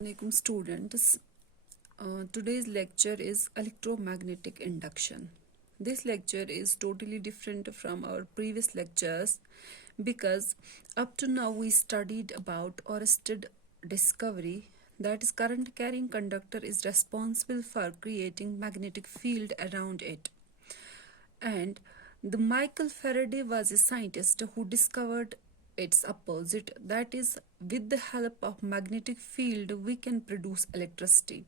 Assalamualaikum students. Today's lecture is electromagnetic induction. This lecture is totally different from our previous lectures because up to now we studied about Oersted discovery, that is current carrying conductor is responsible for creating magnetic field around it. And the Michael Faraday was a scientist who discovered its opposite, that is, with the help of magnetic field we can produce electricity.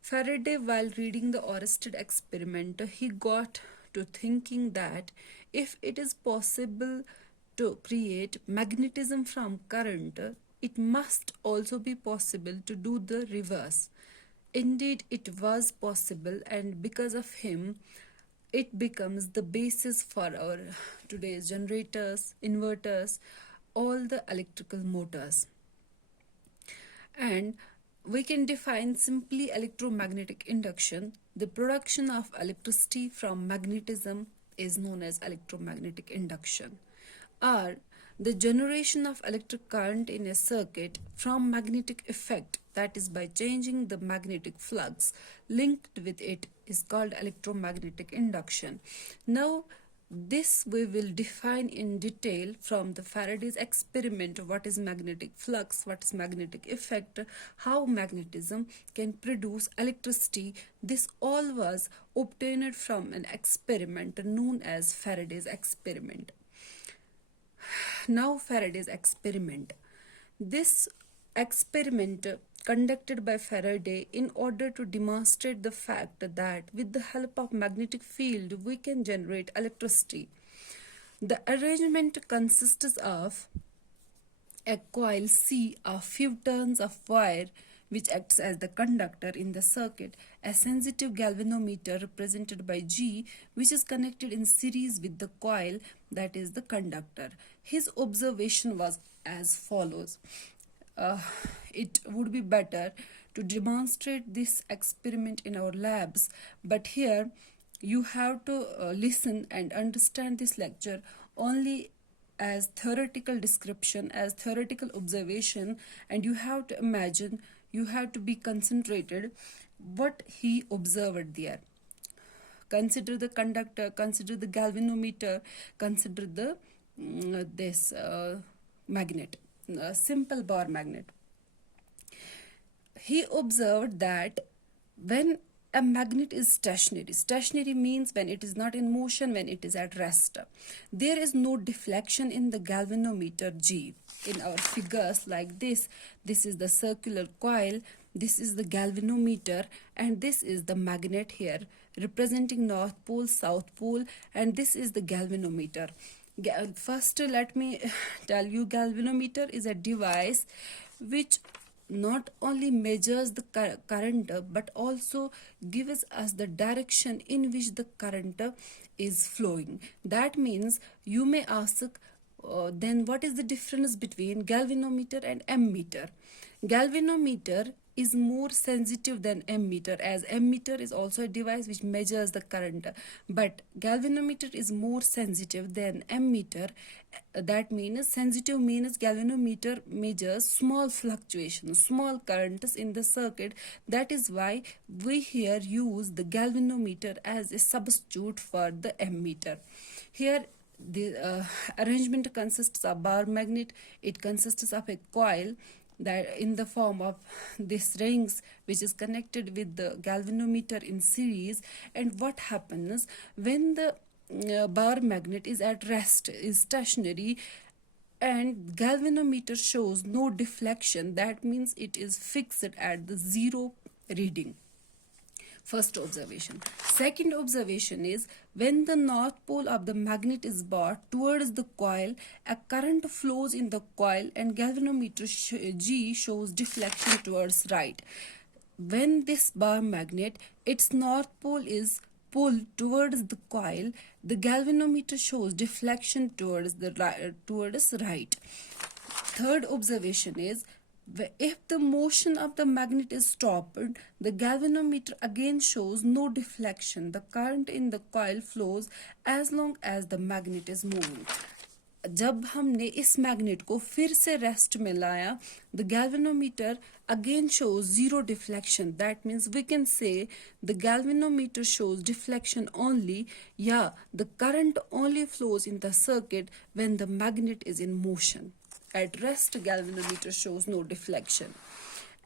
Faraday, while reading the Oersted experiment, he got to thinking that if it is possible to create magnetism from current, it must also be possible to do the reverse. Indeed, it was possible, and because of him, it becomes the basis for our today's generators, inverters, all the electrical motors. And we can define simply electromagnetic induction. The production of electricity from magnetism is known as electromagnetic induction, or the generation of electric current in a circuit from magnetic effect, that is by changing the magnetic flux linked with it, is called electromagnetic induction. Now this we will define in detail from the Faraday's experiment: what is magnetic flux, what is magnetic effect, how magnetism can produce electricity. This all was obtained from an experiment known as Faraday's experiment. Now Faraday's experiment. This experiment conducted by Faraday in order to demonstrate the fact that with the help of magnetic field we can generate electricity. The arrangement consists of a coil C of few turns of wire which acts as the conductor in the circuit, a sensitive galvanometer represented by G which is connected in series with the coil, that is the conductor. His observation was as follows. It would be better to demonstrate this experiment in our labs, but here you have to listen and understand this lecture only as theoretical description, as theoretical observation, and you have to imagine, you have to be concentrated what he observed there. Consider the conductor, consider the galvanometer, consider the this magnet, simple bar magnet. He observed that when a magnet is stationary means when it is not in motion, when it is at rest, there is no deflection in the galvanometer G. In our figures like this is the circular coil, this is the galvanometer, and this is the magnet here representing north pole, south pole, and this is the galvanometer. First, let me tell you, galvanometer is a device which not only measures the current but also gives us the direction in which the current is flowing. That means you may ask, then what is the difference between galvanometer and ammeter? Galvanometer is more sensitive than ammeter, as ammeter is also a device which measures the current, but galvanometer is more sensitive than ammeter. That means sensitive means galvanometer measures small fluctuations, small currents in the circuit. That is why we here use the galvanometer as a substitute for the ammeter. Here the arrangement consists of bar magnet. It consists of a coil that in the form of these rings which is connected with the galvanometer in series. And what happens when the bar magnet is at rest, is stationary, and galvanometer shows no deflection, that means it is fixed at the zero reading. First observation. Second observation is when the north pole of the magnet is brought towards the coil, a current flows in the coil and galvanometer G shows deflection towards right. When this bar magnet, its north pole is pulled towards the coil, the galvanometer shows deflection towards the right. Third observation is if the motion of the magnet is stopped, the galvanometer again shows no deflection. The current in the coil flows as long as the magnet is moving. जब हमने इस magnet को फिर से rest में लाया, the galvanometer again shows zero deflection. That means we can say the galvanometer shows deflection only. Yeah, the current only flows in the circuit when the magnet is in motion. At rest, galvanometer shows no deflection.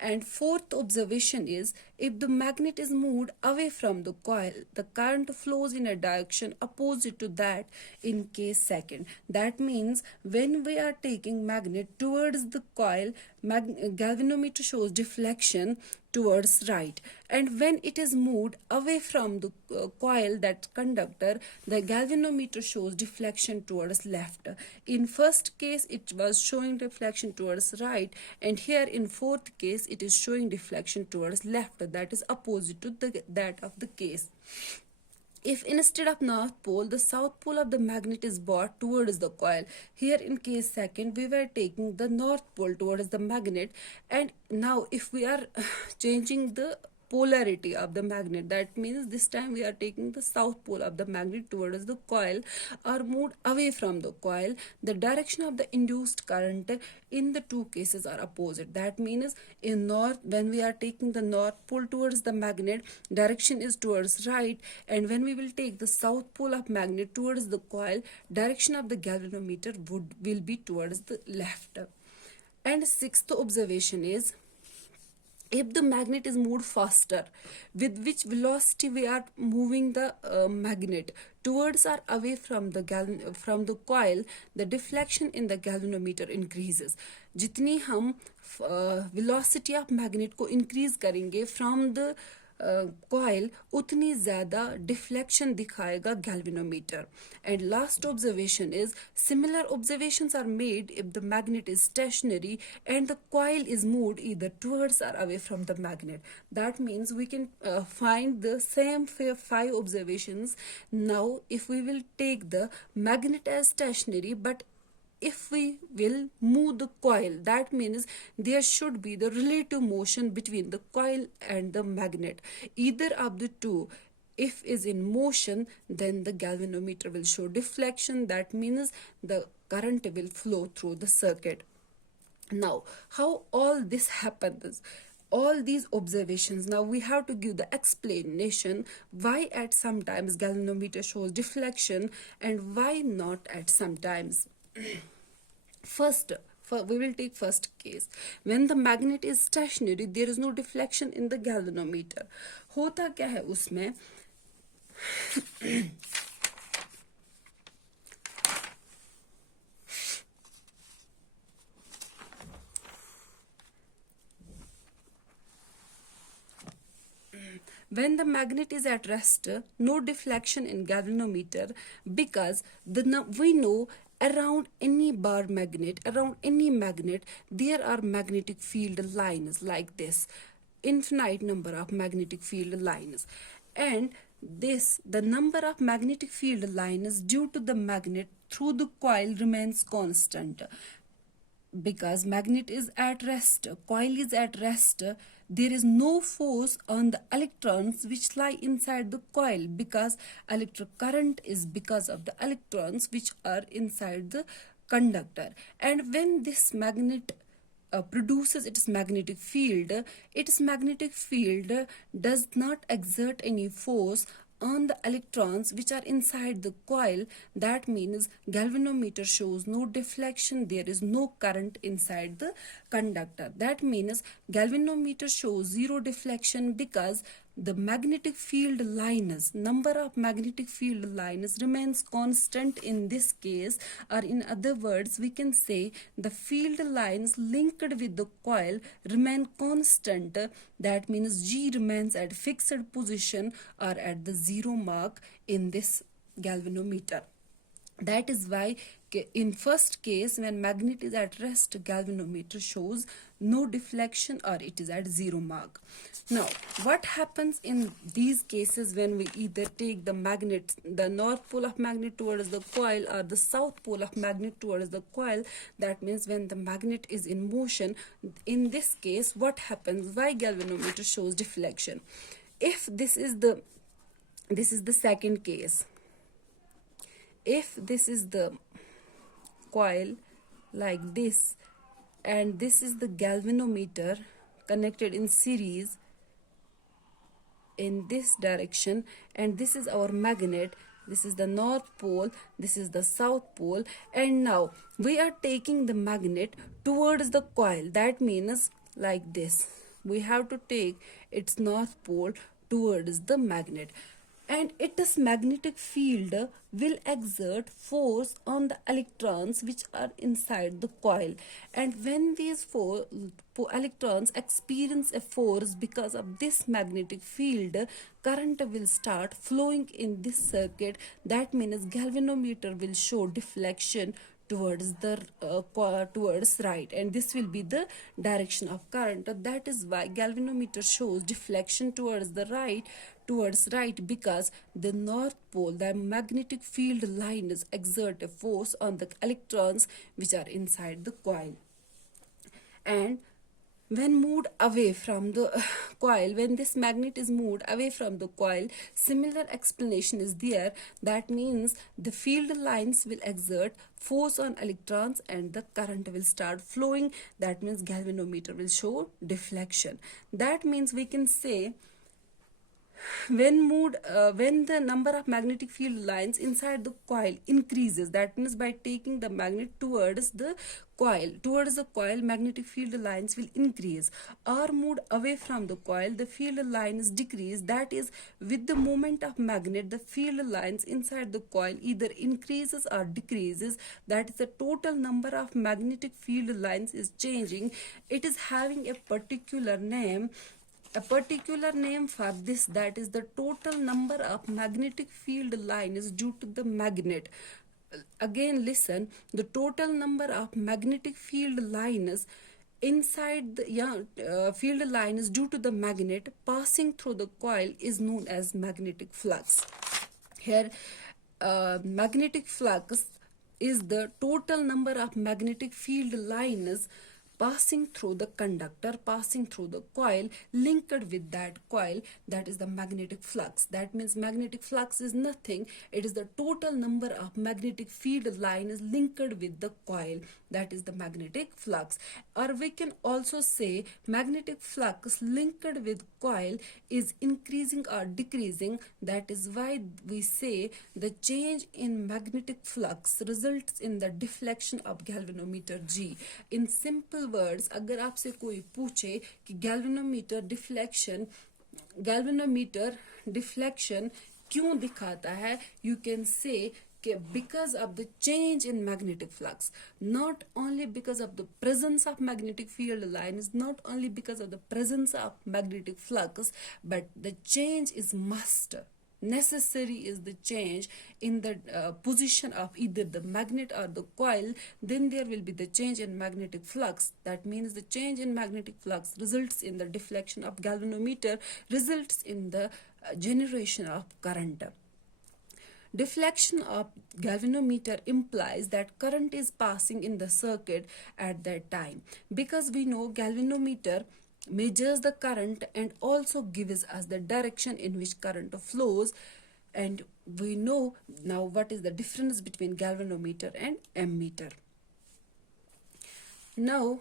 And fourth observation is, if the magnet is moved away from the coil, the current flows in a direction opposite to that in case second. That means when we are taking magnet towards the coil, galvanometer shows deflection towards right, and when it is moved away from the coil, that conductor, the galvanometer shows deflection towards left. In first case it was showing deflection towards right, and here in fourth case it is showing deflection towards left, that is opposite to that of the case. If instead of north pole, the south pole of the magnet is brought towards the coil, here in case second we were taking the north pole towards the magnet, and now if we are changing the polarity of the magnet, that means this time we are taking the south pole of the magnet towards the coil, or moved away from the coil, the direction of the induced current in the two cases are opposite. That means in north, when we are taking the north pole towards the magnet, direction is towards right, and when we will take the south pole of magnet towards the coil, direction of the galvanometer will be towards the left. And sixth observation is, if the magnet is moved faster, with which velocity we are moving the magnet towards or away from the coil, the deflection in the galvanometer increases. जितनी हम velocity of magnet को increase करेंगे from the coil, उतनी ज़्यादा deflection दिखाएगा galvanometer. And last observation is, similar observations are made if the magnet is stationary and the coil is moved either towards or away from the magnet. That means we can find the same five observations. Now if we will take the magnet as stationary, but if we will move the coil, that means there should be the relative motion between the coil and the magnet. Either of the two, if is in motion, then the galvanometer will show deflection. That means the current will flow through the circuit. Now, how all this happens? All these observations, now we have to give the explanation why at sometimes galvanometer shows deflection and why not at sometimes. First, we will take first case. When the magnet is stationary, there is no deflection in the galvanometer. होता क्या है उसमें? When the magnet is at rest, no deflection in galvanometer, because we know around any bar magnet, around any magnet, there are magnetic field lines like this, infinite number of magnetic field lines. And the number of magnetic field lines due to the magnet through the coil remains constant. Because magnet is at rest, coil is at rest, there is no force on the electrons which lie inside the coil, because electric current is because of the electrons which are inside the conductor. And when this magnet produces its magnetic field does not exert any force on the electrons which are inside the coil. That means galvanometer shows no deflection, there is no current inside the conductor. That means galvanometer shows zero deflection because the magnetic field lines, number of magnetic field lines remains constant in this case, or in other words we can say the field lines linked with the coil remain constant. That means G remains at fixed position or at the zero mark in this galvanometer. That is why in first case, when magnet is at rest, galvanometer shows no deflection or it is at zero mark. Now, what happens in these cases when we either take the magnet, the north pole of magnet towards the coil, or the south pole of magnet towards the coil? That means when the magnet is in motion, in this case, what happens? Why galvanometer shows deflection? If this is the second case, if this is the coil like this, and this is the galvanometer connected in series in this direction, and this is our magnet. This is the north pole, this is the south pole, and now we are taking the magnet towards the coil. That means like this, we have to take its north pole towards the magnet, and its magnetic field will exert force on the electrons which are inside the coil. And when these four electrons experience a force because of this magnetic field, current will start flowing in this circuit. That means galvanometer will show deflection towards the towards right, and this will be the direction of current. That is why galvanometer shows deflection towards the right, because the north pole, the magnetic field lines exert a force on the electrons which are inside the coil. And when moved away from the coil, when this magnet is moved away from the coil, similar explanation is there. That means the field lines will exert force on electrons and the current will start flowing. That means galvanometer will show deflection. That means we can say when the number of magnetic field lines inside the coil increases, that means by taking the magnet towards the coil, magnetic field lines will increase, or moved away from the coil, the field lines decrease. That is, with the movement of magnet, the field lines inside the coil either increases or decreases. That is, the total number of magnetic field lines is changing. It is having a particular name for this, that is the total number of magnetic field lines due to the magnet. Again listen, the total number of magnetic field lines inside the field lines due to the magnet passing through the coil is known as magnetic flux. Here magnetic flux is the total number of magnetic field lines passing through the conductor, passing through the coil, linked with that coil. That is the magnetic flux. That means magnetic flux is nothing, it is the total number of magnetic field lines linked with the coil. That is the magnetic flux. Or we can also say magnetic flux linked with coil is increasing or decreasing. That is why we say the change in magnetic flux results in the deflection of galvanometer G. In simple words, अगर आपसे कोई पूछे कि galvanometer deflection क्यों दिखाता है, you can say because of the change in magnetic flux, not only because of the presence of magnetic field lines, not only because of the presence of magnetic flux, but the change is necessary is the change in the position of either the magnet or the coil. Then there will be the change in magnetic flux. That means the change in magnetic flux results in the deflection of galvanometer, results in the generation of current. Deflection of galvanometer implies that current is passing in the circuit at that time, because we know galvanometer measures the current and also gives us the direction in which current flows. And we know now what is the difference between galvanometer and ammeter. Now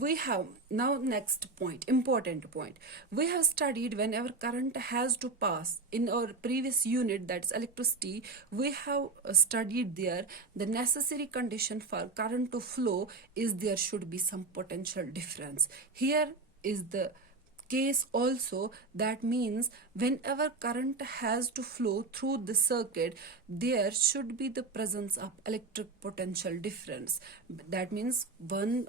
we have next point, important point. We have studied whenever current has to pass in our previous unit, that is electricity. We have studied there the necessary condition for current to flow is there should be some potential difference. Here is the case also. That means whenever current has to flow through the circuit, there should be the presence of electric potential difference. That means one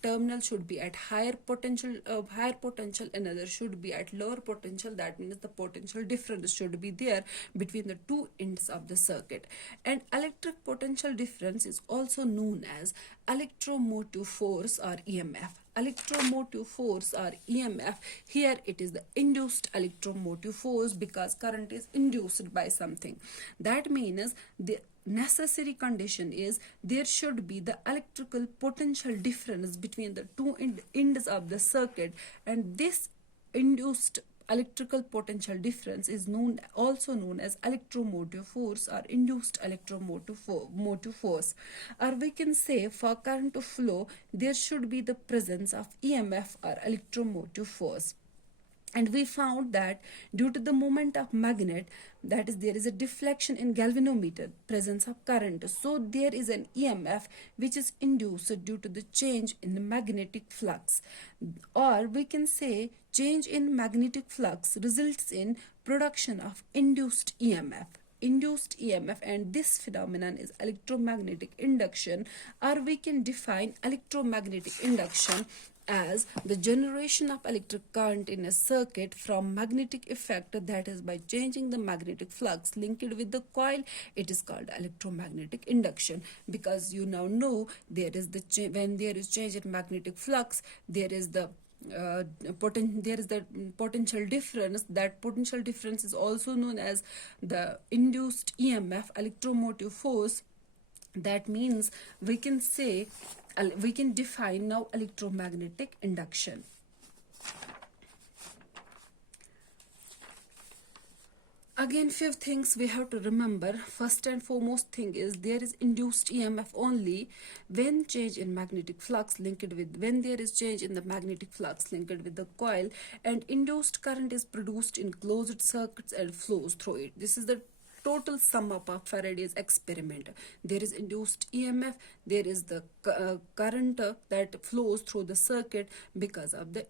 terminal should be at higher potential, another should be at lower potential. That means the potential difference should be there between the two ends of the circuit. And electric potential difference is also known as electromotive force or EMF. Electromotive force or EMF, here it is the induced electromotive force because current is induced by something. That means the necessary condition is there should be the electrical potential difference between the two ends of the circuit, and this induced electrical potential difference is also known as electromotive force or induced motive force. Or we can say for current to flow, there should be the presence of EMF or electromotive force. And we found that due to the moment of magnet, that is, there is a deflection in galvanometer, presence of current, so there is an EMF which is induced due to the change in the magnetic flux. Or we can say change in magnetic flux results in production of induced EMF, and this phenomenon is electromagnetic induction. Or we can define electromagnetic induction as the generation of electric current in a circuit from magnetic effect, that is by changing the magnetic flux linked with the coil. It is called electromagnetic induction, because you now know there is when there is change in magnetic flux, there is the potential difference. That potential difference is also known as the induced EMF, electromotive force. That means we can say, we can define now electromagnetic induction. Again, few things we have to remember. First and foremost thing is there is induced EMF only when change in magnetic flux linked with, when there is change in the magnetic flux linked with the coil, and induced current is produced in closed circuits and flows through it. This is the total sum up of Faraday's experiment. There is induced EMF, there is the current that flows through the circuit because of the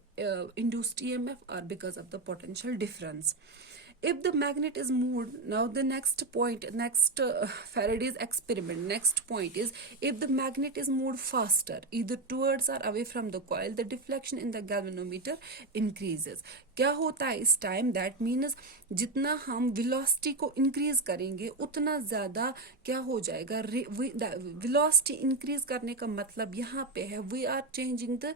induced EMF or because of the potential difference. If the magnet is moved, now the next Faraday's experiment, next point is, if the magnet is moved faster, either towards or away from the coil, the deflection in the galvanometer increases. क्या होता है इस time? That means जितना हम velocity को increase करेंगे उतना ज़्यादा क्या हो जाएगा, वेलोसिटी इंक्रीज करने का मतलब यहाँ पे है we are changing the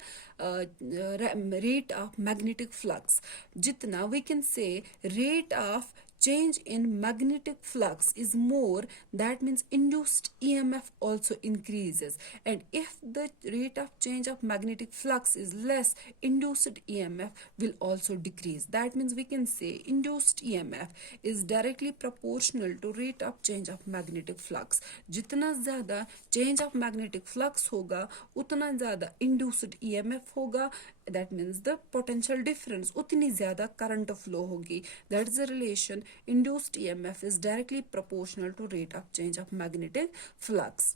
rate of magnetic flux. जितना we can say rate of change in magnetic flux is more, that means induced EMF also increases. And if the rate of change of magnetic flux is less, induced EMF will also decrease. That means we can say induced EMF is directly proportional to rate of change of magnetic flux. जितना ज़्यादा change of magnetic flux होगा उतना ज़्यादा induced EMF होगा. That means the potential difference, उतनी ज़्यादा current flow होगी. That is the relation. Induced EMF is directly proportional to rate of change of magnetic flux.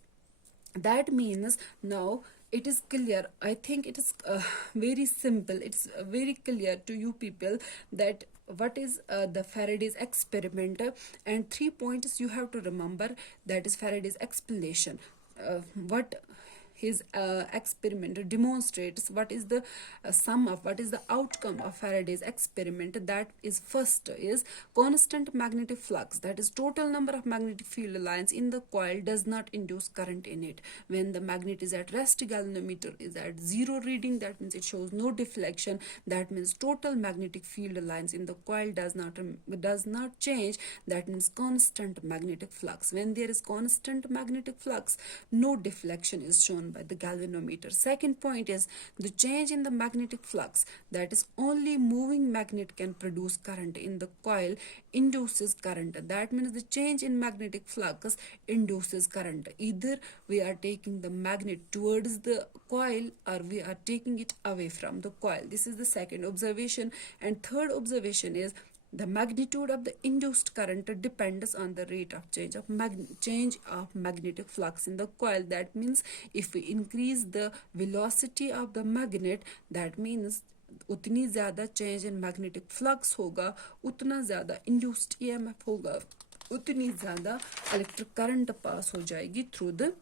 That means now it is clear. I think it is very simple. It's very clear to you people that what is the Faraday's experiment, and 3 points you have to remember. That is Faraday's explanation. What his experiment demonstrates, what is the sum of, what is the outcome of Faraday's experiment. That is, first is constant magnetic flux, that is total number of magnetic field lines in the coil does not induce current in it. When the magnet is at rest, galvanometer is at 0 reading, that means it shows no deflection. That means total magnetic field lines in the coil does not change. That means constant magnetic flux. When there is constant magnetic flux, no deflection is shown by the galvanometer. Second point is the change in the magnetic flux, that is only moving magnet can produce current in the coil induces current. That means the change in magnetic flux induces current. Either we are taking the magnet towards the coil or we are taking it away from the coil. This is the second observation. And third observation is the magnitude of the induced current depends on the rate of change of magnetic flux in the coil. That means if we increase the velocity of the magnet, that means उतनी ज़्यादा change in magnetic flux होगा, उतना ज़्यादा induced EMF होगा, उतनी ज़्यादा electric current pass हो जाएगी through the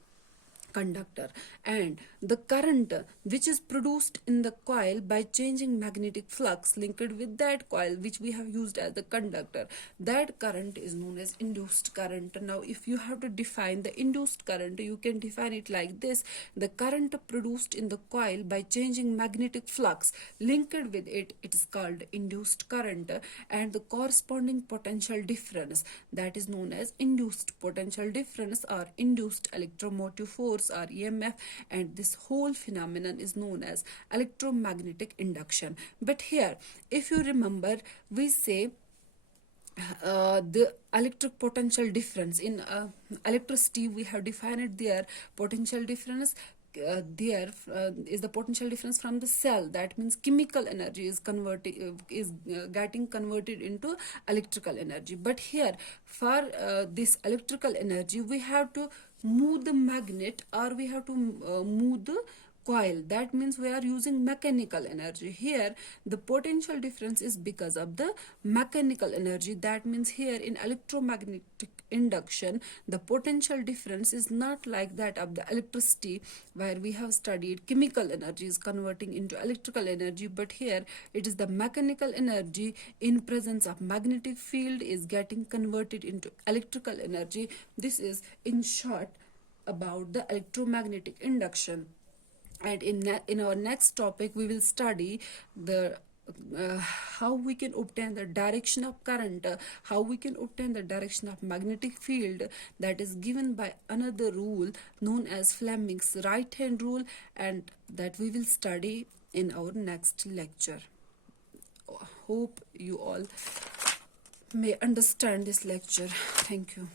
conductor. And the current which is produced in the coil by changing magnetic flux linked with that coil which we have used as the conductor, that current is known as induced current. Now if you have to define the induced current, you can define it like this: the current produced in the coil by changing magnetic flux linked with it, it is called induced current, and the corresponding potential difference, that is known as induced potential difference or induced electromotive force, force or EMF, and this whole phenomenon is known as electromagnetic induction. But here, if you remember, we say the electric potential difference in electricity, we have defined their potential difference. There is the potential difference from the cell. That means chemical energy is getting converted into electrical energy. But here, for this electrical energy, we have to move the magnet, or we have to move the coil. That means we are using mechanical energy. Here the potential difference is because of the mechanical energy. That means here in electromagnetic induction, the potential difference is not like that of the electricity, where we have studied chemical energy is converting into electrical energy. But here it is the mechanical energy in presence of magnetic field is getting converted into electrical energy. This is in short about the electromagnetic induction. And in our next topic we will study the how we can obtain the direction of current, how we can obtain the direction of magnetic field, that is given by another rule known as Fleming's right hand rule, and that we will study in our next lecture. Hope you all may understand this lecture. Thank you.